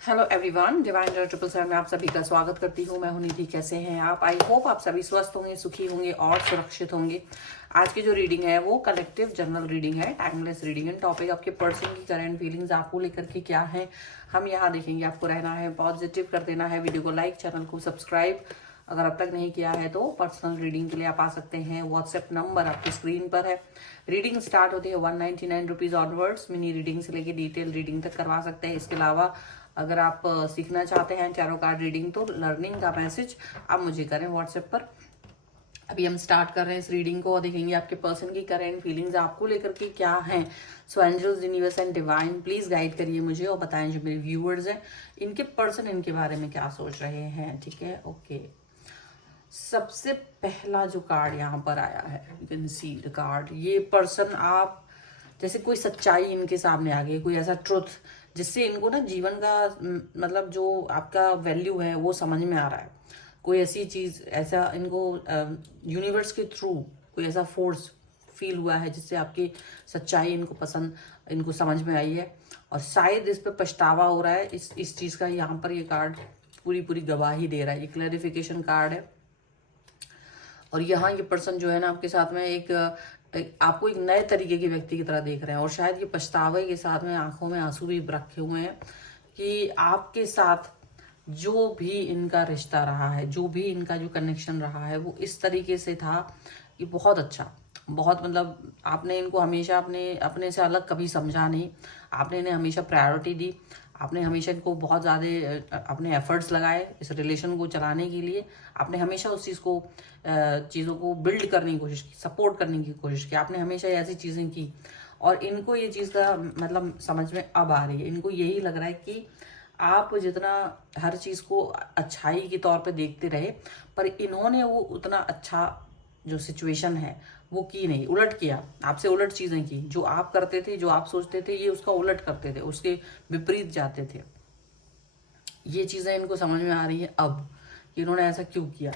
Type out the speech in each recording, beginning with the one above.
Hello everyone, divine 777 में आप सभी का स्वागत करती हूँ। मैं हूं निधि। कैसे हैं आप? आई होप आप सभी स्वस्थ होंगे, सुखी होंगे और सुरक्षित होंगे। आज की जो रीडिंग है वो कलेक्टिव जनरल रीडिंग है, टाइमलेस रीडिंग है। टॉपिक आपके पर्सन की करंट फीलिंग्स आपको लेकर के क्या है हम यहाँ देखेंगे। आपको रहना है पॉजिटिव, कर देना है वीडियो को लाइक, चैनल को सब्सक्राइब अगर अब तक नहीं किया है तो। पर्सनल रीडिंग के लिए आप आ सकते हैं, व्हाट्सएप नंबर आपकी स्क्रीन पर है। रीडिंग स्टार्ट होती है 199 रुपीज ऑनवर्ड्स। मिनी रीडिंग से लेके डिटेल रीडिंग तक करवा सकते हैं। इसके अलावा अगर आप सीखना चाहते हैं टैरो कार्ड रीडिंग तो लर्निंग का मैसेज आप मुझे करें व्हाट्सएप पर। अभी हम स्टार्ट कर रहे हैं इस रीडिंग को और देखेंगे आपके पर्सन की करेंट फीलिंग्स आपको लेकर के क्या हैं। So angels, universe and divine please guide करिए मुझे और बताएं जो मेरे व्यूअर्स हैं इनके पर्सन इनके बारे में क्या सोच रहे हैं। ठीक है, ओके। सबसे पहला जो कार्ड यहाँ पर आया है, you can see the card. ये पर्सन आप जैसे कोई सच्चाई इनके सामने आ गई, कोई ऐसा ट्रुथ जिससे इनको ना जीवन का मतलब जो आपका वैल्यू है वो समझ में आ रहा है। कोई ऐसी चीज, ऐसा इनको यूनिवर्स के थ्रू कोई ऐसा फोर्स फील हुआ है जिससे आपकी सच्चाई इनको पसंद, इनको समझ में आई है और शायद इस पे पछतावा हो रहा है। इस चीज का यहाँ पर ये कार्ड पूरी पूरी गवाही दे रहा है। ये क्लैरिफिकेशन कार्ड है और यहाँ ये पर्सन जो है ना आपके साथ में आपको एक नए तरीके के व्यक्ति की तरह देख रहे हैं और शायद ये पछतावे के साथ में आंखों में आंसू भी रखे हुए हैं कि आपके साथ जो भी इनका रिश्ता रहा है, जो भी इनका जो कनेक्शन रहा है वो इस तरीके से था कि बहुत अच्छा, बहुत मतलब आपने इनको हमेशा अपने से अलग कभी समझा नहीं। आपने इन्हें हमेशा प्रायोरिटी दी। आपने हमेशा इनको बहुत ज़्यादा अपने एफर्ट्स लगाए इस रिलेशन को चलाने के लिए। आपने हमेशा उस चीज़ों को बिल्ड करने की कोशिश की, सपोर्ट करने की कोशिश की। आपने हमेशा ऐसी चीज़ें की और इनको ये चीज़ का मतलब समझ में अब आ रही है। इनको यही लग रहा है कि आप जितना हर चीज़ को अच्छाई के तौर पे देखते रहे, पर इन्होंने वो उतना अच्छा जो सिचुएशन है वो की नहीं, उलट किया, आपसे उलट चीजें की। जो आप करते थे, जो आप सोचते थे, ये उसका उलट करते थे, उसके विपरीत जाते थे। ये चीजें इनको समझ में आ रही है अब कि इन्होंने ऐसा क्यों किया।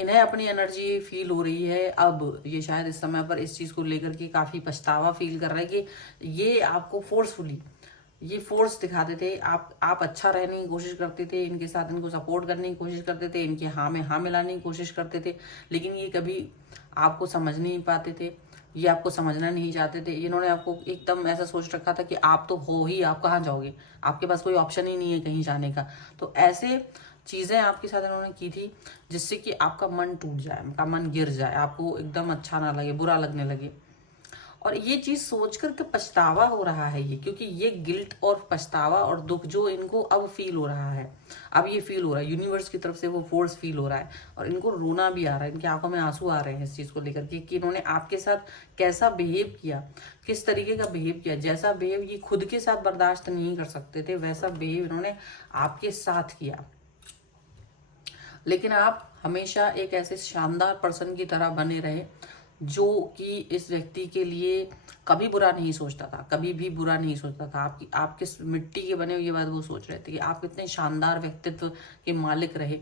इन्हें अपनी एनर्जी फील हो रही है अब। ये शायद इस समय पर इस चीज को लेकर के काफी पछतावा फील कर रहा है कि ये आपको फोर्सफुली ये फोर्स दिखाते थे। आप अच्छा रहने की कोशिश करते थे इनके साथ, इनको सपोर्ट करने की कोशिश करते थे, इनके हाँ में हाँ मिलाने की कोशिश करते थे, लेकिन ये कभी आपको समझ नहीं पाते थे, ये आपको समझना नहीं चाहते थे। इन्होंने आपको एकदम ऐसा सोच रखा था कि आप तो हो ही, आप कहाँ जाओगे, आपके पास कोई ऑप्शन ही नहीं है कहीं जाने का। तो ऐसे चीजें आपके साथ इन्होंने की थी जिससे कि आपका मन टूट जाए, आपका मन गिर जाए, आपको एकदम अच्छा ना लगे, बुरा लगने लगे। और ये चीज सोचकर के पछतावा हो रहा है ये, क्योंकि ये गिल्ट और पछतावा और दुख जो इनको अब फील हो रहा है, अब ये फील हो रहा है, यूनिवर्स की तरफ से वो फोर्स फील हो रहा है और इनको रोना भी आ रहा है, इनकी आंखों में आंसू आ रहे हैं इस चीज को लेकर के कि इन्होंने आपके साथ कैसा बिहेव किया, किस तरीके का बिहेव किया। जैसा बिहेव ये खुद के साथ बर्दाश्त नहीं कर सकते थे वैसा बिहेव इन्होंने आपके साथ किया। लेकिन आप हमेशा एक ऐसे शानदार पर्सन की तरह बने रहे जो कि इस व्यक्ति के लिए कभी बुरा नहीं सोचता था, कभी भी बुरा नहीं सोचता था। आप किस मिट्टी के बने हुए, ये बात वो सोच रहे थे कि आप कितने शानदार व्यक्तित्व के मालिक रहे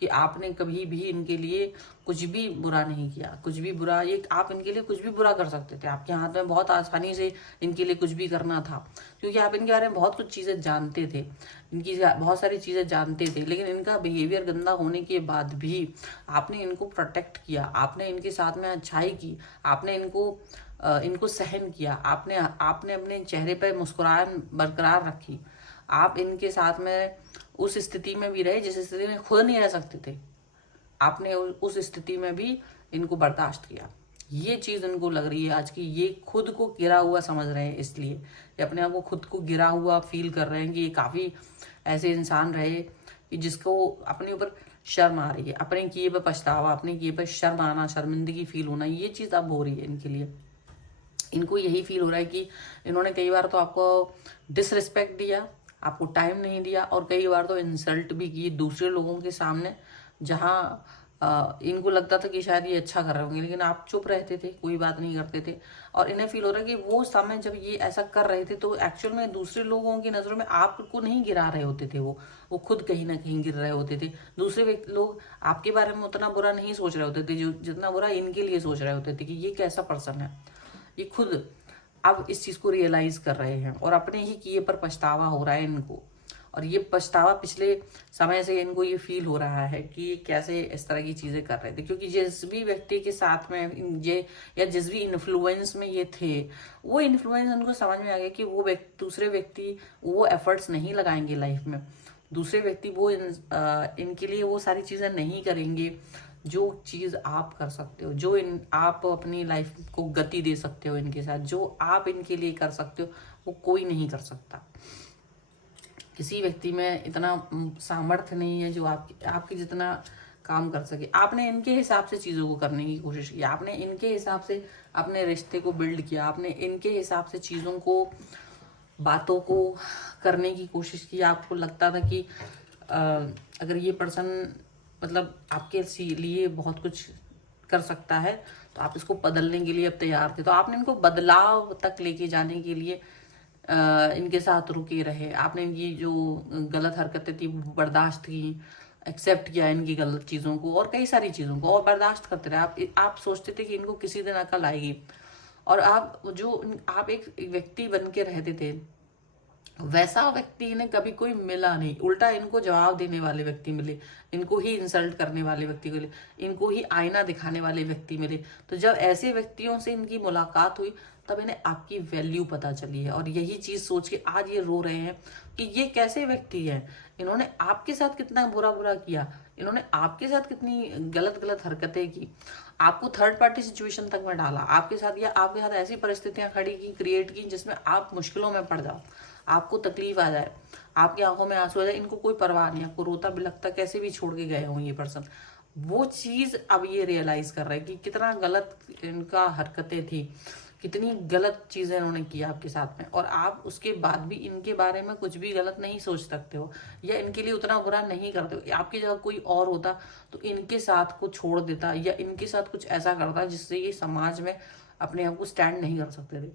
कि आपने कभी भी इनके लिए कुछ भी बुरा नहीं किया, कुछ भी बुरा। ये आप इनके लिए कुछ भी बुरा कर सकते थे, आपके हाथ में बहुत आसानी से इनके लिए कुछ भी करना था, क्योंकि आप इनके बारे में बहुत कुछ चीज़ें जानते थे, इनकी बहुत सारी चीज़ें जानते थे। लेकिन इनका बिहेवियर गंदा होने के बाद भी आपने इनको प्रोटेक्ट किया, आपने इनके साथ में अच्छाई की, आपने इनको सहन किया, आपने अपने चेहरे पर मुस्कुराहट बरकरार रखी। आप इनके साथ में उस स्थिति में भी रहे जिस स्थिति में खुद नहीं रह सकते थे, आपने उस स्थिति में भी इनको बर्दाश्त किया। ये चीज इनको लग रही है आज की, ये खुद को गिरा हुआ समझ रहे हैं, इसलिए ये अपने आप को खुद को गिरा हुआ फील कर रहे हैं कि ये काफी ऐसे इंसान रहे कि जिसको अपने ऊपर शर्म आ रही है, अपने किए पे पछतावा, अपने किए पे शर्म आना, शर्मिंदगी फील होना, ये चीज अब हो रही है इनके लिए। इनको यही फील हो रहा है कि इन्होंने कई बार तो आपको डिसरिस्पेक्ट दिया, आपको टाइम नहीं दिया और कई बार तो इंसल्ट भी की दूसरे लोगों के सामने, जहाँ इनको लगता था कि शायद ये अच्छा कर रहे होंगे, लेकिन आप चुप रहते थे, कोई बात नहीं करते थे। और इन्हें फील हो रहा है कि वो समय जब ये ऐसा कर रहे थे तो एक्चुअल में दूसरे लोगों की नज़रों में आपको नहीं गिरा रहे होते थे, वो खुद कहीं ना कहीं गिर रहे होते थे। दूसरे लोग आपके बारे में उतना बुरा नहीं सोच रहे होते थे जो जितना बुरा इनके लिए सोच रहे होते थे कि ये कैसा पर्सन है। ये खुद अब इस चीज़ को रियलाइज कर रहे हैं और अपने ही किए पर पछतावा हो रहा है इनको। और ये पछतावा पिछले समय से इनको ये फील हो रहा है कि ये कैसे इस तरह की चीजें कर रहे थे, क्योंकि जिस भी व्यक्ति के साथ में ये या जिस भी इन्फ्लुएंस में ये थे, वो इन्फ्लुएंस उनको समझ में आ गया कि वो दूसरे व्यक्ति वो एफर्ट्स नहीं लगाएंगे लाइफ में, दूसरे व्यक्ति वो इनके लिए वो सारी चीजें नहीं करेंगे जो चीज आप कर सकते हो, जो आप अपनी लाइफ को गति दे सकते हो इनके साथ, जो आप इनके लिए कर सकते हो वो कोई नहीं कर सकता। किसी व्यक्ति में इतना सामर्थ्य नहीं है जो आपके जितना काम कर सके। आपने इनके हिसाब से चीज़ों को करने की कोशिश की, आपने इनके हिसाब से अपने रिश्ते को बिल्ड किया, आपने इनके हिसाब से चीज़ों को, बातों को करने की कोशिश की। आपको लगता था कि अगर ये पर्सन मतलब आपके लिए बहुत कुछ कर सकता है तो आप इसको बदलने के लिए अब तैयार थे, तो आपने इनको बदलाव तक लेके जाने के लिए इनके साथ रुके रहे। आपने इनकी जो गलत हरकतें थी बर्दाश्त की, एक्सेप्ट किया इनकी गलत चीज़ों को और कई सारी चीज़ों को, और बर्दाश्त करते रहे। आप सोचते थे कि इनको किसी दिन अकल आएगी, और आप एक व्यक्ति बन के रहते थे, वैसा व्यक्ति इन्हें कभी कोई मिला नहीं। उल्टा इनको जवाब देने वाले व्यक्ति मिले, इनको ही इंसल्ट करने वाले व्यक्ति मिले, इनको ही आईना दिखाने वाले व्यक्ति मिले। तो जब ऐसे व्यक्तियों से इनकी मुलाकात हुई तब इन्हें आपकी वैल्यू पता चली है, और यही चीज सोच के आज ये रो रहे हैं कि ये कैसे व्यक्ति है, इन्होंने आपके साथ कितना बुरा बुरा किया, इन्होंने आपके साथ कितनी गलत गलत हरकतें की, आपको थर्ड पार्टी सिचुएशन तक में डाला, आपके साथ ऐसी परिस्थितियां खड़ी की, क्रिएट की जिसमें आप मुश्किलों में पड़ जाओ, आपको तकलीफ आ जाए, आपकी आंखों में आंसू आ जाए, इनको कोई परवाह नहीं, आपको रोता बिलखता कैसे भी छोड़ के गए हों ये पर्सन। वो चीज अब ये रियलाइज कर रहे हैं कि कितना गलत इनका हरकतें थी, कितनी गलत चीजें उन्होंने की आपके साथ में, और आप उसके बाद भी इनके बारे में कुछ भी गलत नहीं सोच सकते हो या इनके लिए उतना बुरा नहीं करते हो। आपकी जगह कोई और होता तो इनके साथ को छोड़ देता या इनके साथ कुछ ऐसा करता जिससे ये समाज में अपने आप को स्टैंड नहीं कर सकते थे।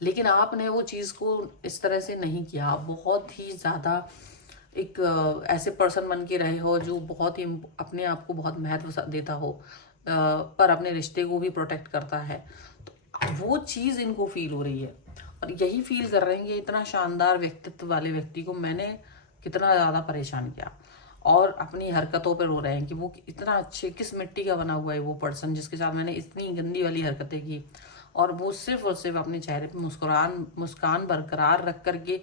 लेकिन आपने वो चीज़ को इस तरह से नहीं किया। आप बहुत ही ज़्यादा एक ऐसे पर्सन बन के रहे हो जो बहुत ही अपने आप को बहुत महत्व देता हो, पर अपने रिश्ते को भी प्रोटेक्ट करता है। तो वो चीज़ इनको फील हो रही है, और यही फील कर रहे हैं कि इतना शानदार व्यक्तित्व वाले व्यक्ति को मैंने कितना ज़्यादा परेशान किया, और अपनी हरकतों पर रो रहे हैं कि वो इतना अच्छे किस मिट्टी का बना हुआ है वो पर्सन जिसके साथ मैंने इतनी गंदी वाली हरकतें की, और वो सिर्फ और सिर्फ अपने चेहरे पे मुस्कान बरकरार रख करके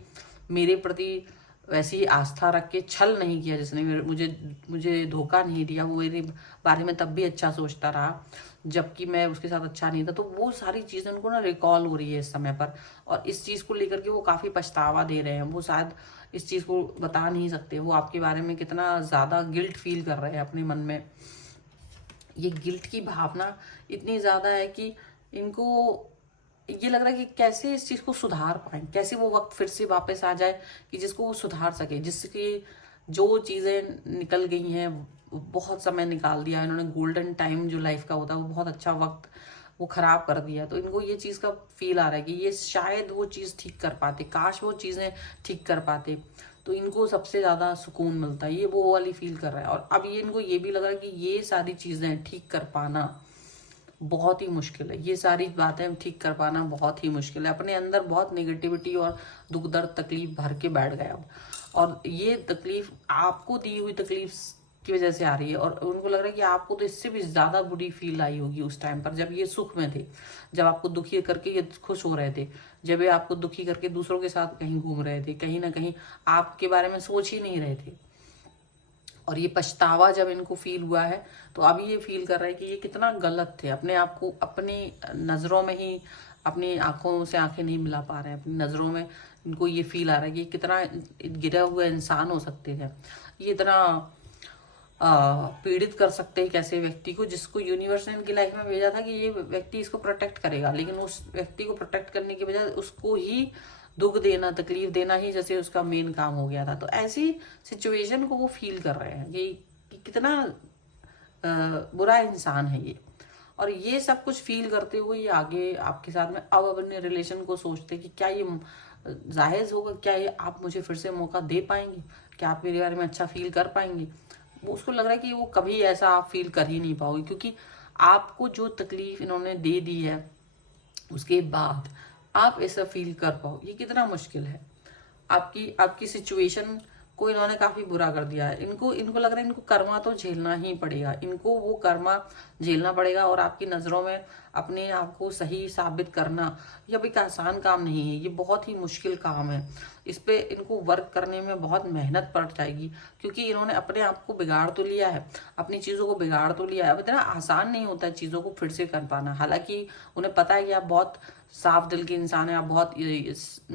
मेरे प्रति वैसी आस्था रख के छल नहीं किया, जिसने मुझे धोखा नहीं दिया। वो मेरे बारे में तब भी अच्छा सोचता रहा जबकि मैं उसके साथ अच्छा नहीं था। तो वो सारी चीज़ें उनको ना रिकॉल हो रही है इस समय पर, और इस चीज़ को लेकर के वो काफ़ी पछतावा दे रहे हैं। वो शायद इस चीज़ को बता नहीं सकते, वो आपके बारे में कितना ज़्यादा गिल्ट फील कर रहे हैं अपने मन में। ये गिल्ट की भावना इतनी ज़्यादा है कि इनको ये लग रहा है कि कैसे इस चीज़ को सुधार पाएं, कैसे वो वक्त फिर से वापस आ जाए कि जिसको वो सुधार सके, जिसकी जो चीज़ें निकल गई हैं, बहुत समय निकाल दिया इन्होंने, गोल्डन टाइम जो लाइफ का होता है वो बहुत अच्छा वक्त वो खराब कर दिया। तो इनको ये चीज़ का फील आ रहा है कि ये शायद वो चीज़ ठीक कर पाते, काश वो चीज़ें ठीक कर पाते तो इनको सबसे ज़्यादा सुकून मिलता है। ये वो वाली फील कर रहा है, और अब ये इनको ये भी लग रहा है कि ये सारी चीज़ें ठीक कर पाना बहुत ही मुश्किल है, ये सारी बातें ठीक कर पाना बहुत ही मुश्किल है। अपने अंदर बहुत नेगेटिविटी और दुख दर्द तकलीफ भर के बैठ गए अब, और ये तकलीफ आपको दी हुई तकलीफ की वजह से आ रही है, और उनको लग रहा है कि आपको तो इससे भी ज़्यादा बुरी फील आई होगी उस टाइम पर जब ये सुख में थे, जब आपको दुखी करके ये खुश हो रहे थे, जब ये आपको दुखी करके दूसरों के साथ कहीं घूम रहे थे, कहीं ना कहीं आपके बारे में सोच ही नहीं रहे थे। और ये पछतावा जब इनको फील हुआ है तो अभी ये फील कर रहे हैं कि ये कितना गलत थे, अपने आप को अपनी नज़रों में ही, अपनी आंखों से आंखें नहीं मिला पा रहे हैं, अपनी नज़रों में इनको ये फील आ रहा है कि कितना गिरा हुआ इंसान हो सकते थे, ये इतना पीड़ित कर सकते हैं कैसे व्यक्ति को जिसको यूनिवर्स ने इनकी लाइफ में भेजा था कि ये व्यक्ति इसको प्रोटेक्ट करेगा, लेकिन उस व्यक्ति को प्रोटेक्ट करने के बजाय उसको ही दुख देना, तकलीफ देना ही जैसे उसका मेन काम हो गया था। तो ऐसी सिचुएशन को वो फील कर रहे हैं कि कितना बुरा इंसान है ये, और ये सब कुछ फील करते हुए ये आगे आपके साथ में अब अपने रिलेशन को सोचते कि क्या ये जायज़ होगा, क्या ये आप मुझे फिर से मौका दे पाएंगे, क्या आप मेरे बारे में अच्छा फील कर पाएंगे। वो उसको लग रहा है कि वो कभी ऐसा आप फील कर ही नहीं पाओगे, क्योंकि आपको जो तकलीफ इन्होंने दे दी है उसके बाद आप ऐसा फील कर पाओ, ये कितना मुश्किल है। आपकी आपकी सिचुएशन को इन्होंने काफी बुरा कर दिया है। इनको इनको लग रहा है इनको कर्मा तो झेलना ही पड़ेगा, इनको वो कर्मा झेलना पड़ेगा। और आपकी नजरों में अपने आप को सही साबित करना ये अभी का आसान काम नहीं है, ये बहुत ही मुश्किल काम है। इस पे इनको वर्क करने में बहुत मेहनत पड़ जाएगी, क्योंकि इन्होंने अपने आप को बिगाड़ तो लिया है, अपनी चीजों को बिगाड़ तो लिया है। अब इतना आसान नहीं होता है चीजों को फिर से कर पाना। हालांकि उन्हें पता है कि आप बहुत साफ दिल के इंसान है, आप बहुत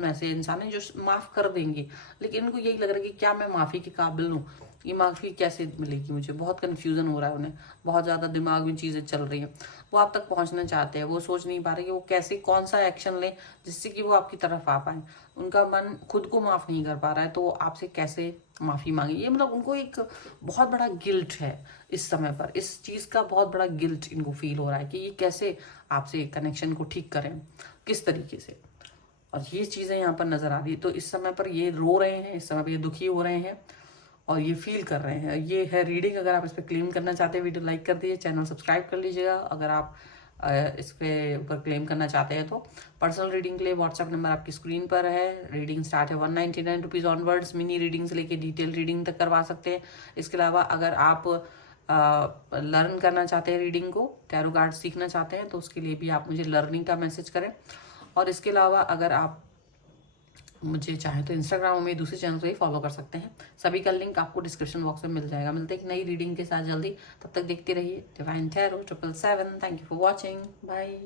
ऐसे इंसान है जो माफ कर देंगे, लेकिन इनको यही लग रहा है कि क्या मैं माफी के काबिल हूँ, ये माफी कैसे मिलेगी मुझे। बहुत कंफ्यूजन हो रहा है उन्हें, बहुत ज्यादा दिमाग में चीजें चल रही हैं। वो आप तक पहुंचना चाहते हैं, वो सोच नहीं पा रहे कि वो कैसे कौन सा एक्शन लें जिससे कि वो आपकी तरफ आ पाए। उनका मन खुद को माफ नहीं कर पा रहा है, तो वो आपसे कैसे माफी मांगे। ये मतलब उनको एक बहुत बड़ा गिल्ट है इस समय पर, इस चीज का बहुत बड़ा गिल्ट इनको फील हो रहा है कि ये कैसे आपसे कनेक्शन को ठीक करें, किस तरीके से। और ये चीजें यहाँ पर नजर आ रही है। तो इस समय पर ये रो रहे हैं, इस समय पर ये दुखी हो रहे हैं और ये फील कर रहे हैं। ये है रीडिंग। अगर आप इस पर क्लेम करना चाहते हैं, वीडियो लाइक कर दीजिए, चैनल सब्सक्राइब कर लीजिएगा। अगर आप इस पे ऊपर क्लेम करना चाहते हैं तो पर्सनल रीडिंग के लिए व्हाट्सएप नंबर आपकी स्क्रीन पर है। रीडिंग स्टार्ट है 199 रुपीज़ ऑनवर्ड्स। मिनी रीडिंग से लेके डिटेल रीडिंग तक करवा सकते हैं। इसके अलावा अगर आप लर्न करना चाहते हैं रीडिंग को, टैरो कार्ड सीखना चाहते हैं, तो उसके लिए भी आप मुझे लर्निंग का मैसेज करें। और इसके अलावा अगर आप मुझे चाहे तो इंस्टाग्राम में दूसरे चैनल पे ही फॉलो कर सकते हैं। सभी का लिंक आपको डिस्क्रिप्शन बॉक्स में मिल जाएगा। मिलते हैं एक नई रीडिंग के साथ जल्दी, तब तक देखते रहिए divine tarot 777। Thank you for watching, bye.